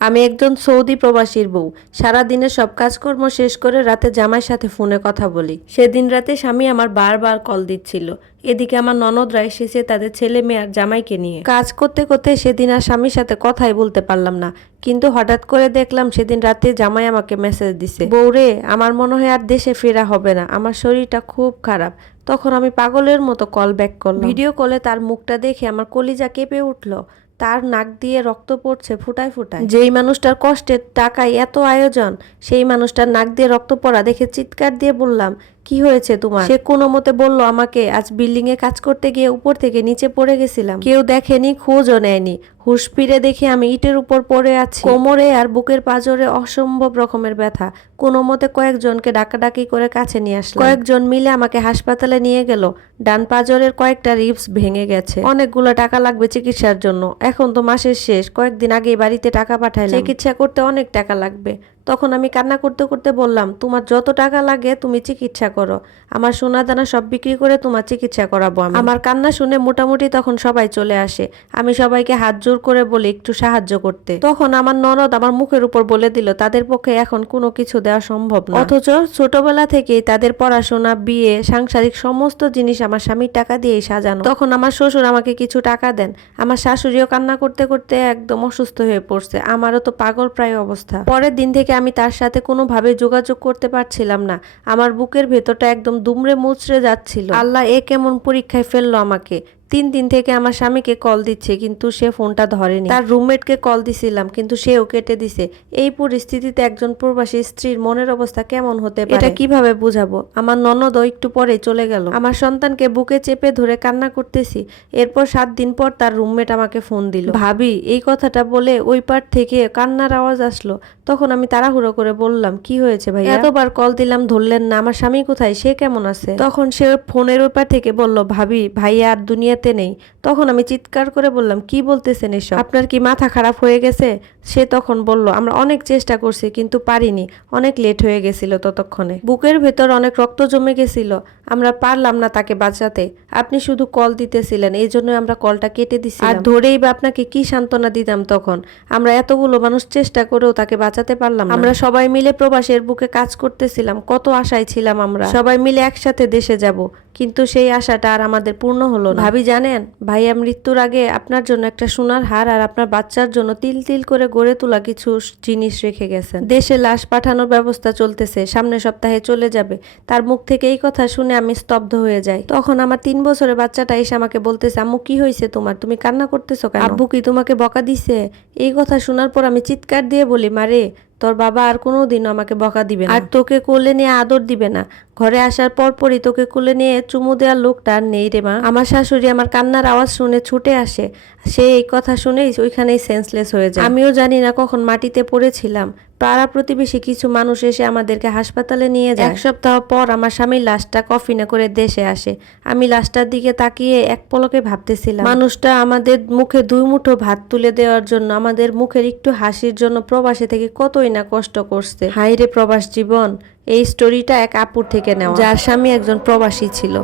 আমি একজন সৌদি প্রবাসীর বউ। সারাদিনের সব কাজকর্ম শেষ করে রাতে জামাইয়ের সাথে ফোনে কথা বলি। সেদিন রাতে স্বামী আমার বারবার কল দিচ্ছিল। এদিকে আমার ননদরা এসেছে তাদের ছেলে মেয়ে আর জামাইকে নিয়ে। কাজ করতে করতে সেদিন আর স্বামীর সাথে কথাই বলতে পারলাম না। কিন্তু হঠাৎ করে দেখলাম সেদিন রাতে জামাই আমাকে মেসেজ দিছে, বউরে আমার মনে হয় আর দেশে ফেরা হবে না, আমার শরীরটা খুব খারাপ। তখন আমি পাগলের মতো কল ব্যাক করলাম। ভিডিও কলে তার মুখটা দেখে আমার কলিজা কেঁপে উঠলো। তার নাক দিয়ে রক্ত পড়ছে ফুটায় ফুটায়। যেই মানুষটার কষ্টের টাকায় এত আয়োজন, সেই মানুষটার নাক দিয়ে রক্ত পড়া দেখে চিৎকার দিয়ে বললাম, কি হয়েছে তোমার? সে কোনো মতে বললো আমাকে, আজ বিল্ডিং এ কাজ করতে গিয়ে উপর থেকে নিচে পড়ে গেছিলাম, কেউ দেখেনি, খোঁজও নেয়নি। হুঁশ ফিরে দেখে আমি ইটের উপর পড়ে আছি। কোমরে আর বুকের পাঁজরে অসম্ভব রকমের ব্যথা। কোনো মতে কয়েকজনকে ডাকাডাকি করে কাছে নিয়ে আসলাম। কয়েকজন মিলে আমাকে হাসপাতালে নিয়ে গেল। ডান পাঁজরের কয়েকটা রিবস ভেঙে গেছে। অনেকগুলো টাকা লাগবে চিকিৎসার জন্য। এখন তো মাসের শেষ, কয়েকদিন আগেই বাড়িতে টাকা পাঠাইলাম। চিকিৎসা করতে অনেক টাকা লাগবে। তখন আমি কান্না করতে করতে বললাম, তোমার যত টাকা লাগে তুমি চিকিৎসা করো, আমার সোনা দানা সব বিক্রি করে তোমার চিকিৎসা করাবো আমি। আমার কান্না শুনে মোটামুটি তখন সবাই চলে আসে। আমি সবাইকে হাত জোর করে বলি একটু সাহায্য করতে। তখন আমার ননদ আমার মুখের উপর বলে দিল তাদের পক্ষে এখন কোনো কিছু দেওয়া সম্ভব না। অথচ ছোটবেলা থেকেই তাদের পড়াশোনা, বিয়ে, সাংসারিক সমস্ত জিনিস আমার স্বামীর টাকা দিয়েই সাজানো। তখন আমার শ্বশুর আমাকে কিছু টাকা দেন। আমার শাশুড়িও কান্না করতে করতে একদম অসুস্থ হয়ে পড়ছে। আমারও তো পাগল প্রায় অবস্থা। পরের দিন থেকে আমি তার সাথে কোনোভাবে যোগাযোগ করতে পারছিলাম না। আমার বুকের ভেতরটা একদম দুমড়ে মুচড়ে যাচ্ছিল। আল্লাহ এ কেমন পরীক্ষায় ফেললো আমাকে। 3 দিন থেকে আমার স্বামীকে কল দিচ্ছে কিন্তু সে ফোনটা ধরেনি। তার রুমমেটকে কল দিছিলাম কিন্তু সেও কেটে দিছে। এই পরিস্থিতিতে একজন প্রবাসী স্ত্রীর মনের অবস্থা কেমন হতে পারে, এটা কিভাবে বুঝাবো? আমার ননদও একটু পরে চলে গেল। আমার সন্তানকে বুকে চেপে ধরে কান্না করতেছি। এরপর 7 দিন পর তার রুমমেট আমাকে ফোন দিল। ভাবি, এই কথাটা বলে ওই পার থেকে কান্নার আওয়াজ আসলো। তখন আমি তাড়াহুড়ো করে বললাম, কি হয়েছে ভাই? এতবার কল দিলাম ধরলেন না, আমার স্বামী কোথায়, সে কেমন আছে? তখন সে ফোনের ওই পার থেকে বলল, ভাবি ভাইয়া আর দুনিয়াতে নেই। তখন আমি চিৎকার করে বললাম, কি বলতেছেন এসব? আপনার কি মাথা খারাপ হয়ে গেছে? সে তখন বলল, আমরা অনেক চেষ্টা করছি কিন্তু পারিনি, অনেক লেট হয়ে গেছিল, ততক্ষণে বুকের ভেতর অনেক রক্ত জমে গেছিল, আমরা পারলাম না তাকে বাঁচাতে। আপনি শুধু কল দিতেছিলেন, এই জন্য আমরা কলটা কেটে দিছি। আর ধরেই বা আপনাকে কি সান্ত্বনা দিতাম তখন? আমরা এতগুলো মানুষ চেষ্টা করেও তাকে বাঁচাতে পারলাম না। আমরা সবাই মিলে প্রবাসের বুকে কাজ করতেছিলাম, কত আশায় ছিলাম আমরা সবাই মিলে একসাথে দেশে যাব, কিন্তু সেই আশাটা আর আমাদের পূর্ণ হলো না। ভাবি জানেন, ভাইয়া মৃত্যুর আগে আপনার জন্য একটা সোনার হার আর আপনার বাচ্চার জন্য তিল তিল করে গড়ে তোলা কিছু জিনিস রেখে গেছেন। দেশে লাশ পাঠানোর ব্যবস্থা চলতেছে, সামনের সপ্তাহে চলে যাবে। তার মুখ থেকে এই কথা শুনে আমি স্তব্ধ হয়ে যাই। তখন আমার 3 বছরের বাচ্চাটা এসে আমাকে বলতেছে, আম্মু কি হয়েছে তোমার, তুমি কান্না করতেছো কেন? আব্বু কি তোমাকে বকা দিছে? এই কথা শোনার পর আমি চিৎকার দিয়ে বলি, মারে তোর বাবা আর কোনোদিনও আমাকে বকা দিবে না, আর তোকে কোলে নিয়ে আদর দিবে না। ঘরে আসার পরপরই তোকে কোলে নিয়ে চুমু দেওয়ার লোকটা আর নেই রে মা। আমার শাশুড়ি আমার কান্নার আওয়াজ শুনে ছুটে আসে। সে এই কথা শুনেই ওইখানেই সেন্সলেস হয়ে যায়। আমিও জানি না কখন মাটিতে পড়েছিলাম। পাড়া প্রতিবেশী কিছু মানুষ এসে আমাদেরকে হাসপাতালে নিয়ে যায়। 1 সপ্তাহ পর আমার স্বামীর লাশটা কফিনে করে দেশে আসে। আমি লাশটার দিকে তাকিয়ে এক পলকে ভাবতেছিলাম, মানুষটা আমাদের মুখে 2 মুঠো ভাত তুলে দেওয়ার জন্য, আমাদের মুখের একটু হাসির জন্য প্রবাসে থেকে কতই না কষ্ট করছে। হায় রে প্রবাস জীবন। এই স্টোরিটা এক আপুর থেকে নেওয়া, যার স্বামী একজন প্রবাসী ছিল।